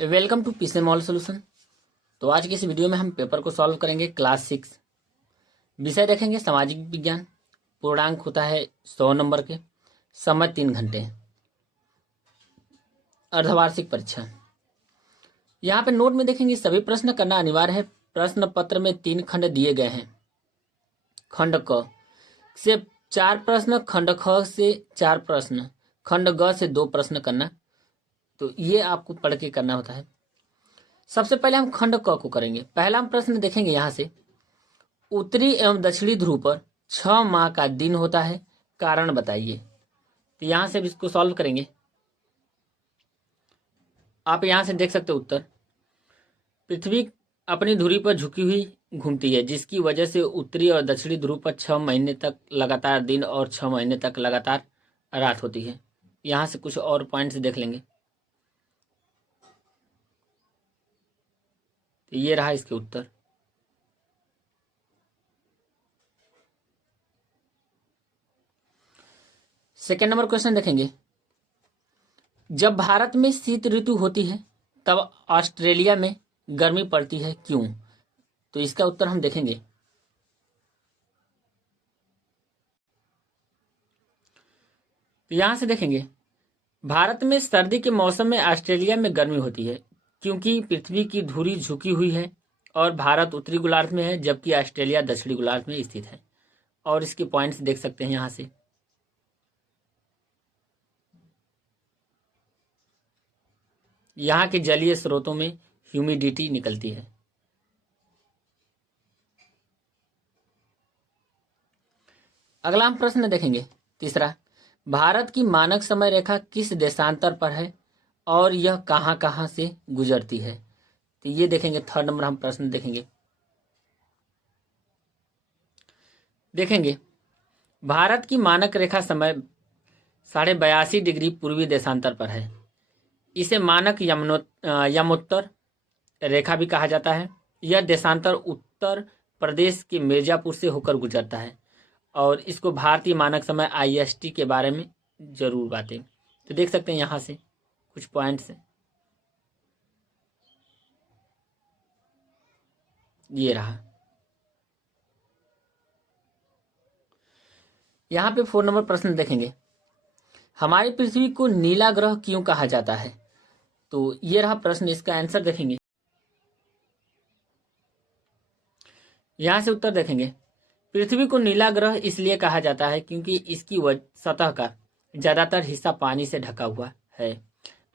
Welcome to पीसे mall solution. तो आज की इस वीडियो में हम पेपर को सॉल्व करेंगे क्लास 6। विषय देखेंगे सामाजिक विज्ञान। पूर्णांक होता है 100 नंबर के। समय 3 घंटे। अर्धवार्षिक परीक्षा। यहाँ पे नोट में देखेंगे सभी प्रश्न करना अनिवार्य है। प्रश्न पत्र में 3 खंड दिए गए हैं। खंड क से 4 प्रश्न, खंड ख से 4 प्रश्न, खंड ग से 2 प्रश्न करना। तो ये आपको पढ़ के करना होता है। सबसे पहले हम खंड क को करेंगे। पहला हम प्रश्न देखेंगे यहाँ से, उत्तरी एवं दक्षिणी ध्रुव पर 6 माह का दिन होता है, कारण बताइए। तो यहाँ से भी इसको सॉल्व करेंगे। आप यहाँ से देख सकते हो उत्तर। पृथ्वी अपनी धुरी पर झुकी हुई घूमती है, जिसकी वजह से उत्तरी और दक्षिणी ध्रुव पर 6 महीने तक लगातार दिन और 6 महीने तक लगातार रात होती है। यहाँ से कुछ और पॉइंट्स देख लेंगे। तो ये रहा इसके उत्तर। सेकेंड नंबर क्वेश्चन देखेंगे, जब भारत में शीत ऋतु होती है तब ऑस्ट्रेलिया में गर्मी पड़ती है, क्यों? तो इसका उत्तर हम देखेंगे। तो यहां से देखेंगे, भारत में सर्दी के मौसम में ऑस्ट्रेलिया में गर्मी होती है, क्योंकि पृथ्वी की धुरी झुकी हुई है और भारत उत्तरी गोलार्ध में है, जबकि ऑस्ट्रेलिया दक्षिणी गोलार्ध में स्थित है। और इसके पॉइंट्स देख सकते हैं यहां से। यहाँ के जलीय स्रोतों में ह्यूमिडिटी निकलती है। अगला हम प्रश्न देखेंगे तीसरा, भारत की मानक समय रेखा किस देशांतर पर है और यह कहां कहां से गुजरती है? तो ये देखेंगे। थर्ड नंबर हम प्रश्न देखेंगे भारत की मानक रेखा समय 82.5 डिग्री पूर्वी देशांतर पर है। इसे मानक यमोत्तर रेखा भी कहा जाता है। यह देशांतर उत्तर प्रदेश के मिर्जापुर से होकर गुजरता है और इसको भारतीय मानक समय IST के बारे में जरूर बातें। तो देख सकते हैं यहाँ से कुछ पॉइंट्स हैं। ये रहा। यहाँ पे 4 नंबर प्रश्न देखेंगे, हमारी पृथ्वी को नीला ग्रह क्यों कहा जाता है? तो ये रहा प्रश्न। इसका आंसर देखेंगे। यहाँ से उत्तर देखेंगे, पृथ्वी को नीला ग्रह इसलिए कहा जाता है क्योंकि इसकी सतह का ज्यादातर हिस्सा पानी से ढका हुआ है।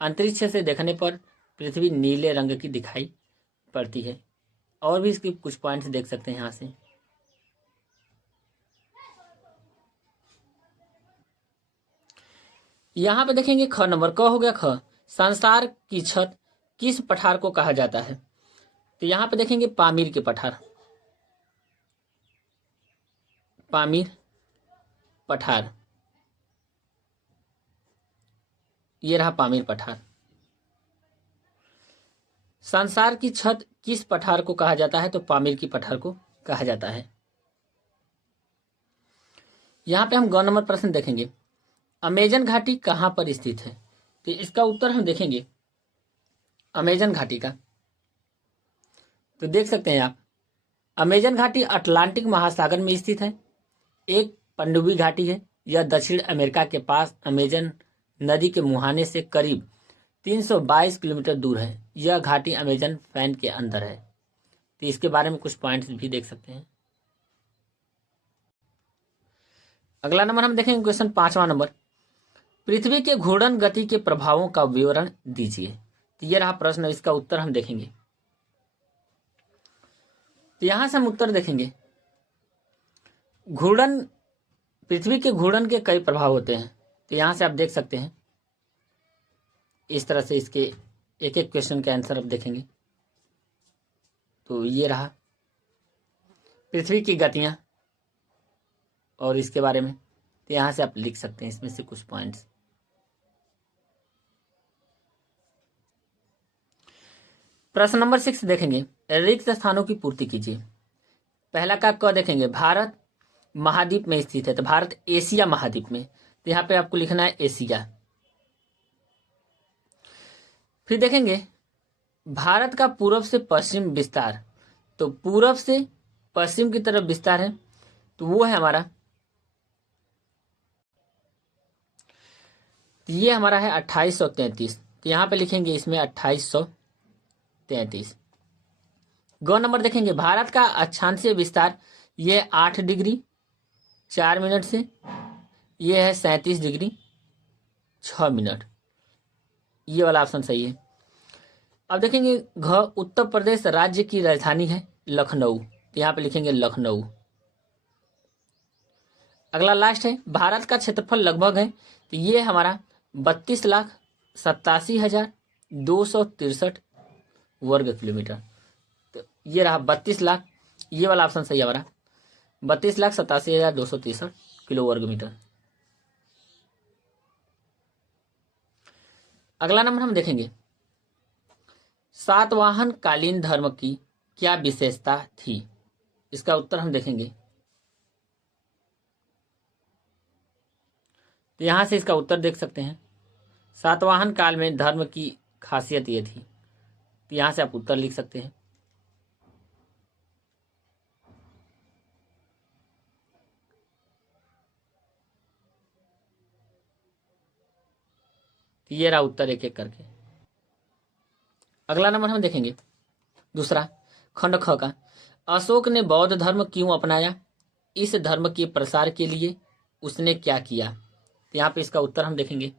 अंतरिक्ष से देखने पर पृथ्वी नीले रंग की दिखाई पड़ती है। और भी इसके कुछ पॉइंट्स देख सकते हैं यहाँ से। यहाँ पे देखेंगे ख नंबर। क हो गया ख, संसार की छत किस पठार को कहा जाता है? तो यहाँ पे देखेंगे पामीर के पठार। पामीर पठार, ये रहा पामीर पठार। संसार की छत किस पठार को कहा जाता है? तो पामीर की पठार को कहा जाता है। यहाँ पे हम ग नंबर प्रश्न देखेंगे, अमेजन घाटी कहाँ पर स्थित है? तो इसका उत्तर हम देखेंगे अमेजन घाटी का। तो देख सकते हैं आप, अमेजन घाटी अटलांटिक महासागर में स्थित है। एक पनडुब्बी घाटी है। यह दक्षिण अमेरिका के पास अमेजन नदी के मुहाने से करीब 322 किलोमीटर दूर है। यह घाटी अमेजन फैन के अंदर है। तो इसके बारे में कुछ पॉइंट्स भी देख सकते हैं। अगला नंबर हम देखेंगे क्वेश्चन 5वां नंबर, पृथ्वी के घूर्णन गति के प्रभावों का विवरण दीजिए। तो यह रहा प्रश्न। इसका उत्तर हम देखेंगे। तो यहां से हम उत्तर देखेंगे, घूर्णन, पृथ्वी के घूर्णन के कई प्रभाव होते हैं। तो यहां से आप देख सकते हैं इस तरह से इसके एक एक क्वेश्चन के आंसर आप देखेंगे। तो ये रहा पृथ्वी की गतियां और इसके बारे में। तो यहां से आप लिख सकते हैं इसमें से कुछ पॉइंट्स। प्रश्न नंबर 6 देखेंगे, रिक्त स्थानों की पूर्ति कीजिए। पहला का क देखेंगे, भारत महाद्वीप में स्थित है। तो भारत एशिया महाद्वीप में। तो यहाँ पे आपको लिखना है एशिया। फिर देखेंगे भारत का पूर्व से पश्चिम विस्तार, तो पूरब से पश्चिम की तरफ विस्तार है, तो वो है हमारा, ये हमारा है 2833। तो यहाँ पे लिखेंगे इसमें 2833। गौ नंबर देखेंगे, भारत का अक्षांशीय विस्तार ये 8 डिग्री 4 मिनट से, ये है 37 डिग्री 6 मिनट। ये वाला ऑप्शन सही है। अब देखेंगे घ, उत्तर प्रदेश राज्य की राजधानी है लखनऊ, तो यहाँ पे लिखेंगे लखनऊ। अगला लास्ट है, भारत का क्षेत्रफल लगभग है, तो ये हमारा 32,87,263 वर्ग किलोमीटर। तो ये रहा 32 लाख, ये वाला ऑप्शन सही है हमारा, 32,87,263 किलो वर्ग मीटर। अगला नंबर हम देखेंगे, सातवाहन कालीन धर्म की क्या विशेषता थी? इसका उत्तर हम देखेंगे, तो यहां से इसका उत्तर देख सकते हैं। सातवाहन काल में धर्म की खासियत ये थी, तो यहां से आप उत्तर लिख सकते हैं। तो ये रहा उत्तर एक एक करके। अगला नंबर हम देखेंगे दूसरा, खंड ख का, अशोक ने बौद्ध धर्म क्यों अपनाया? इस धर्म के प्रसार के लिए उसने क्या किया? तो यहाँ पे इसका उत्तर हम देखेंगे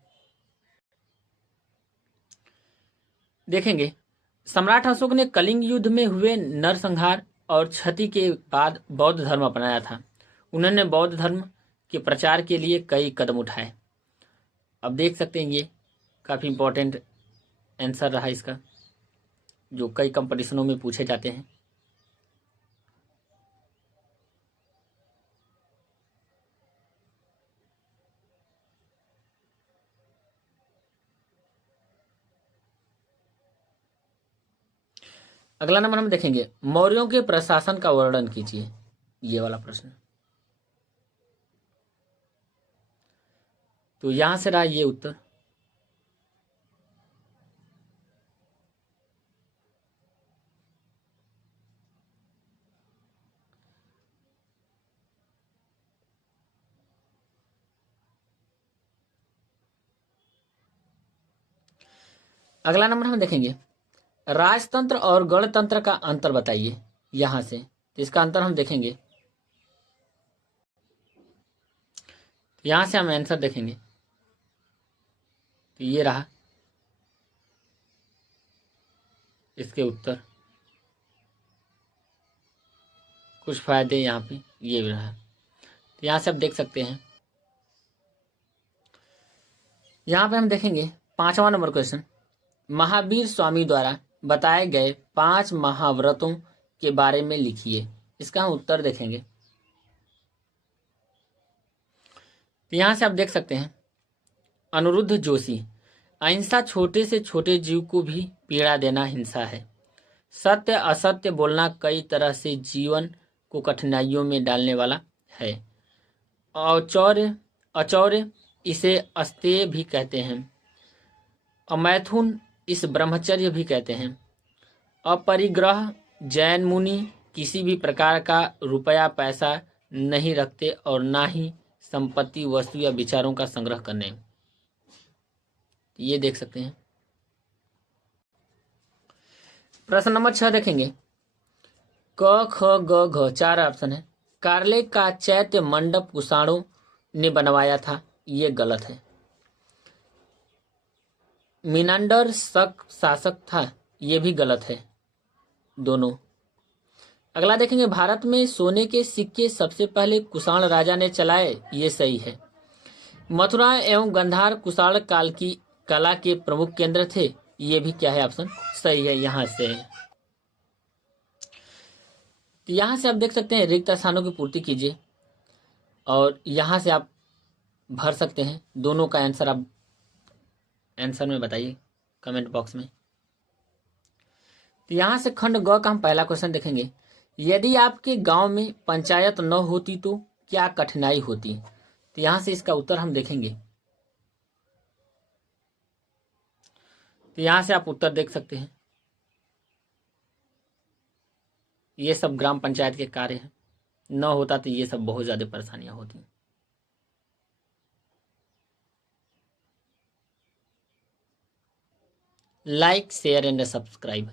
सम्राट अशोक ने कलिंग युद्ध में हुए नरसंहार और क्षति के बाद बौद्ध धर्म अपनाया था। उन्होंने बौद्ध धर्म के प्रचार के लिए कई कदम उठाए। अब देख सकते हैं ये काफ़ी इंपॉर्टेंट आंसर रहा इसका, जो कई कंपटीशनों में पूछे जाते हैं। अगला नंबर हम देखेंगे, मौर्यों के प्रशासन का वर्णन कीजिए, ये वाला प्रश्न। तो यहां से रहा ये उत्तर। अगला नंबर हम देखेंगे, राजतंत्र और गणतंत्र का अंतर बताइए। यहां से तो इसका अंतर हम देखेंगे, यहां से हम आंसर देखेंगे, तो ये रहा इसके उत्तर। कुछ फायदे यहाँ पे ये भी रहा, तो यहाँ से आप देख सकते हैं। यहाँ पे हम देखेंगे 5वां नंबर क्वेश्चन, महावीर स्वामी द्वारा बताए गए 5 महाव्रतों के बारे में लिखिए। इसका हम उत्तर देखेंगे, तो यहाँ से आप देख सकते हैं, अनिरुद्ध जोशी, अहिंसा छोटे से छोटे जीव को भी पीड़ा देना हिंसा है। सत्य असत्य बोलना कई तरह से जीवन को कठिनाइयों में डालने वाला है। औचौर्य अचौर्य इसे अस्तेय भी कहते हैं। अमैथुन इस ब्रह्मचर्य भी कहते हैं। अपरिग्रह जैन मुनि किसी भी प्रकार का रुपया पैसा नहीं रखते और ना ही संपत्ति वस्तु या विचारों का संग्रह करने। ये देख सकते हैं। प्रश्न नंबर 6 देखेंगे, क ख ग घ 4 ऑप्शन है। कार्ले का चैत्य मंडप कुषाणों ने बनवाया था, ये गलत है। मिनांडर शासक था, ये भी गलत है दोनों। अगला देखेंगे, भारत में सोने के सिक्के सबसे पहले कुषाण राजा ने चलाए, ये सही है। मथुरा एवं गंधार कुषाण काल की कला के प्रमुख केंद्र थे, ये भी क्या है ऑप्शन सही है, यहां से है। तो यहां से आप देख सकते हैं, रिक्त स्थानों की पूर्ति कीजिए और यहां से आप भर सकते हैं। दोनों का आंसर आप आंसर में बताइए कमेंट बॉक्स में। तो यहां से खंड ग का हम पहला क्वेश्चन देखेंगे, यदि आपके गांव में पंचायत न होती तो क्या कठिनाई होती? तो यहां से इसका उत्तर हम देखेंगे, तो यहां से आप उत्तर देख सकते हैं। ये सब ग्राम पंचायत के कार्य हैं, न होता तो ये सब बहुत ज़्यादा परेशानियां होती। Like share and subscribe.